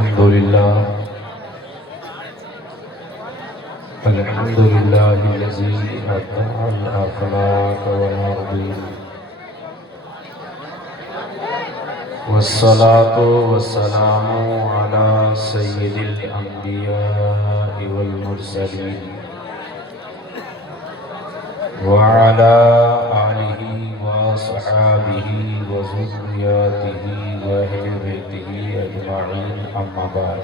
الحمد لله الذي أبدع الأخلاق والمرضين والصلاة والسلام على سيد الأنبياء والمرسلين وعلى آله وصحابه وذرياته وأهل بيته أجمعين أما بعد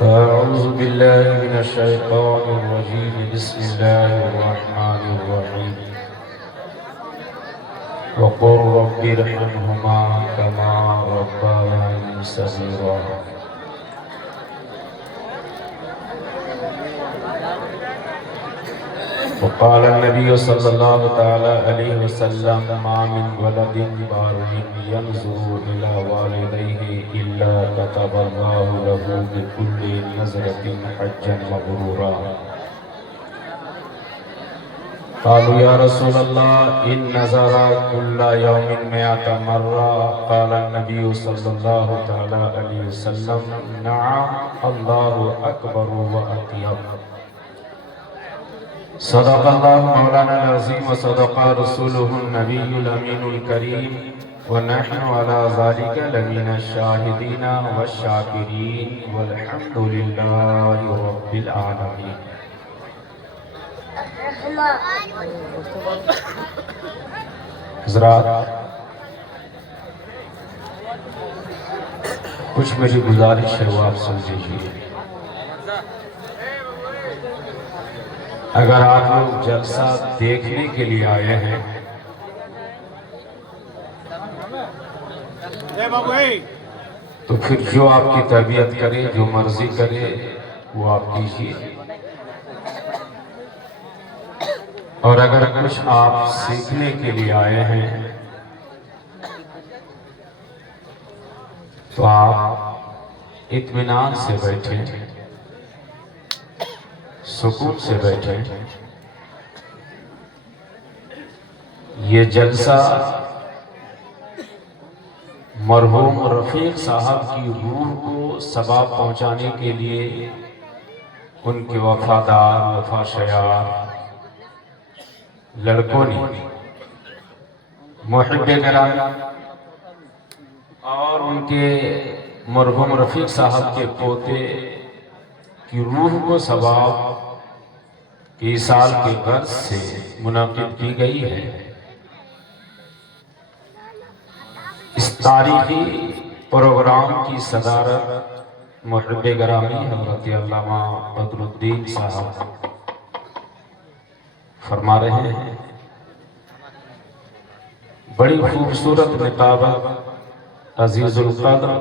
فأعوذ بالله من الشيطان الرجيم بسم الله الرحمن الرحيم وقل رب ارحمهما كما ربياني صغيرا وقال النبي صلى الله تعالى عليه وسلم ما من ولد بار ينظر إلى والديه إلا كتب الله له بكل نظرة حجا مبرورا قالوا يا رسول الله إن نظر كل يوم 100 مرة قال النبي صلى الله تعالى عليه وسلم نعم الله أكبر وأطيب صدق الله مولانا العظيم وصدق رسوله النبي الأمين الكريم ونحن على ذلك لمن الشاهدين والشاكرين والحمد لله رب العالمين حضرات کچھ میری گزارش ہے وہ آپ سمجھیے اگر آپ لوگ جلسہ دیکھنے کے لیے آئے ہیں تو پھر جو آپ کی تربیت کرے جو مرضی کرے وہ آپ کیجیے اور اگر کچھ آپ سیکھنے کے لیے آئے ہیں تو آپ اطمینان سے بیٹھیں سکون سے بیٹھے یہ جلسہ مرحوم رفیق صاحب کی روح کو ثواب پہنچانے کے لیے ان کے وفادار وفاشیار لڑکوں نے محب گرامی اور ان کے مرحوم رفیق صاحب کے پوتے کی روح کو ثواب کی سال کے غرض سے منعقد کی گئی ہے اس تاریخی پروگرام کی صدارت محب گرامی حضرت علامہ بدر الدین صاحب فرما رہے ہیں بڑی خوبصورت نقابت عزیز القدر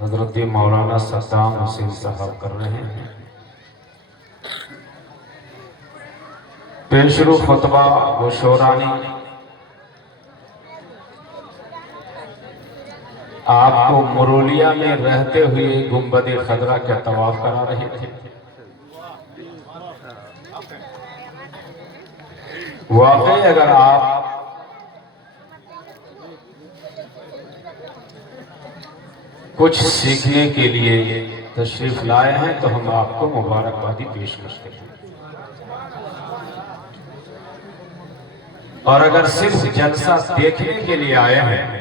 حضرت مولانا صدام حسین صاحب کر رہے ہیں پیشرو خطبہ و شورانی آپ کو مرولیا میں رہتے ہوئے گنبد خضرا کا طواف کرا رہے تھے واقعی اگر آپ کچھ سیکھنے کے لیے تشریف لائے ہیں تو ہم آپ کو مبارکبادی پیش کرتے ہیں اور اگر صرف جلسہ دیکھنے کے لیے آئے ہیں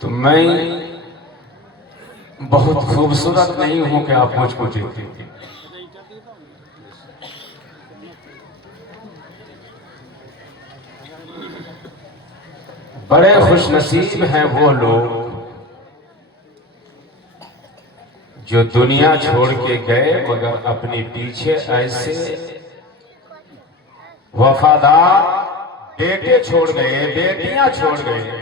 تو میں بہت خوبصورت نہیں ہوں کہ آپ مجھ کو دیکھتے ہیں بڑے خوش نصیب ہیں وہ لوگ جو دنیا چھوڑ کے گئے مگر اپنے پیچھے ایسے وفادار بیٹے چھوڑ گئے بیٹیاں چھوڑ گئے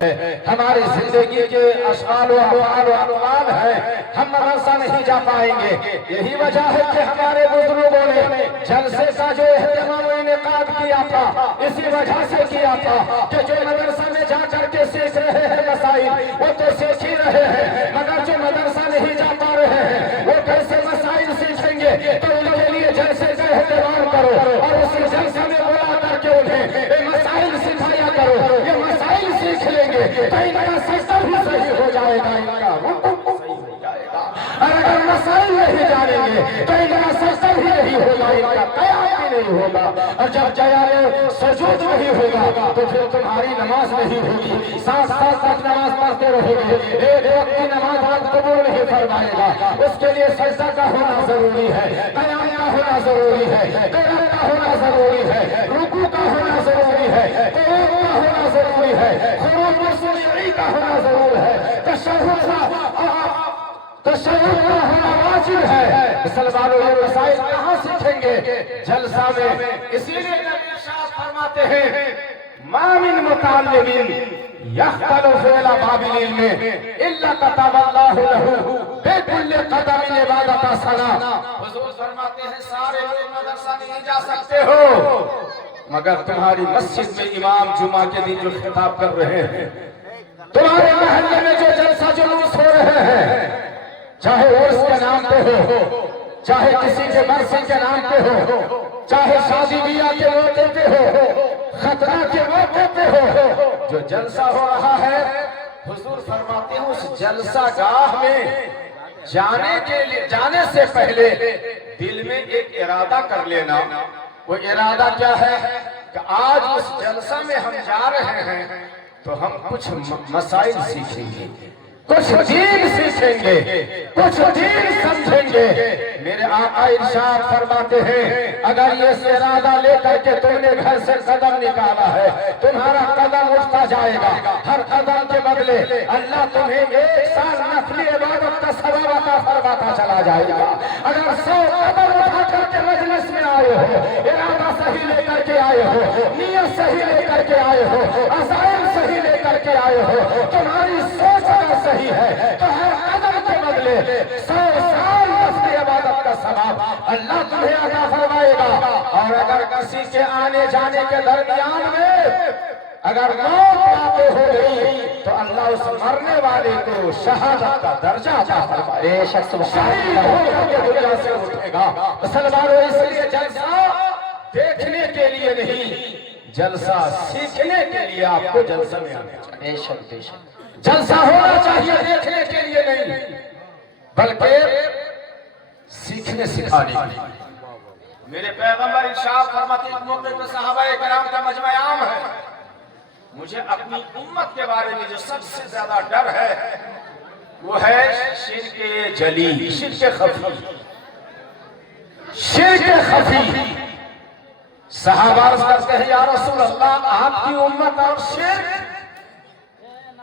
ہماری زندگی کے اشغال و احوال و اقوال ہیں ہم مدرسہ نہیں جا پائیں گے یہی وجہ ہے کہ ہمارے بزرگوں نے جلسے کا جو اہتمام و انعقاد کیا تھا اسی وجہ سے کیا تھا کہ جو مدرسہ میں جا کر کے سیکھ رہے ہیں مسائل وہ تو سیکھ ہی رہے ہیں مگر جو مدرسہ نہیں جا پا رہے ہیں وہ کیسے مسائل سیکھیں گے تو ان کے لیے جلسے کا اہتمام کرو اور اسی جلسے میں بلا کر کے انہیں अमल नहीं जानेंगे तो इनका सजदा भी नहीं होगा, इनका क़याम भी नहीं होगा। और जब जयाले सजूद नहीं होगा तो फिर तुम्हारी नमाज नहीं होगी, साथ साथ तक नमाज पढ़ते रहोगे, एक वक्त की नमाज आप कबूल नहीं फरमाएगा। उसके लिए सजदा का होना जरूरी है, क़याम का होना जरूरी है, क़याम का होना जरूरी है, रुकू का होना जरूरी है, क़ुनूत का होना जरूरी है, खुरूज मसनूई का होना जरूरी है, तशहुद का होना वाजिब है। मुसलमानों ये मसाइल कहाँ सीखेंगे? जलसा में। इसीलिए नबी साहब फरमाते हैं मा मिन मुताल्लिमिन यख्तलु फ़िला बाबिल इल्म इल्ला कतबल्लाहु लहू बिकुल्लि क़दमिन इबादत सना। हुजूर फरमाते हैं सारे लोग मदरसा नहीं जा सकते हो मगर तुम्हारी मस्जिद में इमाम जुमा के दिन जो खिताब कर रहे हैं, तुम्हारे महल्ले में जो जलसा जुलूस हो रहे हैं, चाहे उर्स के नाम पे हो, चाहे किसी के मरसे के नाम पे हो, चाहे शादी ब्याह के मौके पे हो, खतरा के मौके पे हो, जो जलसा हो रहा है, हुजूर फरमाते हैं उस जलसा गाह में जाने से पहले दिल में एक इरादा कर लेना। वो इरादा क्या है कि आज उस जलसा में हम जा रहे हैं तो हम कुछ मसाइल सीखेंगे, कुछ दीन सीखेंगे, कुछ दीन समझेंगे। मेरे आका इरशाद फरमाते हैं अगर ये इरादा लेकर के तुमने घर से कदम निकाला है, तुम्हारा कदम उठता जाएगा, हर कदम के बदले अल्लाह तुम्हें 1 साल नफली इबादत का सवाब अता फरमाता चला जाएगा। अगर 100 कदम उठा करके मजलिस में आए हो, इरादा सही लेकर के आए हो, नियत सही लेकर के आए हो, अज़ाइम सही लेकर के आए हो, तुम्हारी सोच अगर सही है तो हर कदम के बदले 100 साल नफली इबादत का सवाब अल्लाह तुम्हें अता फरमाएगा। और अगर किसी के आने जाने के दरमियान में अगर मौत वाक़ई हो गई तो अल्लाह उस मरने वाले को शहादत का दर्जा अता फरमाए, शहीद होकर के दुनिया से उठेगा। मुसलमानों इसलिए जलसा देखने के लिए नहीं, जलसा सीखने के लिए आपको जलसा में आना चाहिए। बेशक जलसा होना चाहिए देखने के लिए नहीं, बल्कि सीखने सिखाने के लिए। मेरे पैगंबर इरशाद फरमाते हैं मौके पे सहाबाए किराम का मजमा आम है, मुझे अपनी उम्मत के बारे में जो सबसे ज्यादा डर है वो है शिर्क जली, शिर्क खफी, शिर्क खफी। सहाबा कहते हैं या रसूल अल्लाह आपकी उम्मत और शिर्क?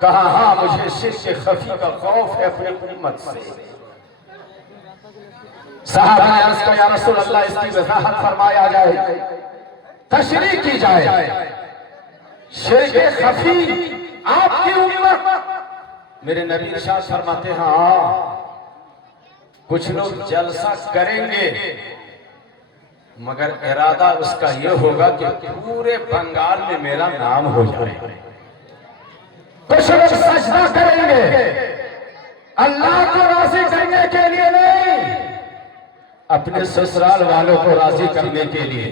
कहा हाँ मुझे शिर्क खफी का खौफ है अपनी उम्मत से। सहाबा ने अर्ज़ किया या रसूल अल्लाह इसकी वज़ाहत फरमाया जाए, तशरीह की जाए। शिर्क खफी आपकी उम्मत? मेरे नबी इरशाद फरमाते हैं हाँ कुछ लोग जलसा करेंगे मगर इरादा उसका ये होगा कि पूरे बंगाल में मेरा नाम हो जाए। कुछ लोग सजदा करेंगे अल्लाह को राजी करने के लिए नहीं, अपने ससुराल वालों को राजी करने के लिए,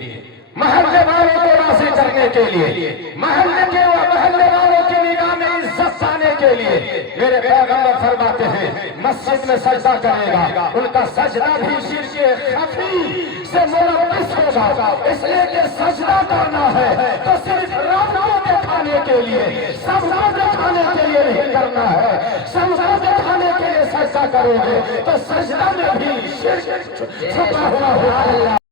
महल्ले वालों को राजी करने के लिए, महल्ले वालों की निगाह में इज्जत पाने के लिए। मेरे पैगंबर फरमाते हैं मस्जिद में सजदा करेगा, उनका सजदा भी शिर्क खफी से मुलव्वस होगा। इसलिए कि सजदा करना है तो सिर्फ रब को दिखाने के लिए, सबको दिखाने के लिए नहीं करना है। सबको दिखाने के लिए सजदा करोगे तो सजदा में भी शिर्क छुपा हुआ होगा।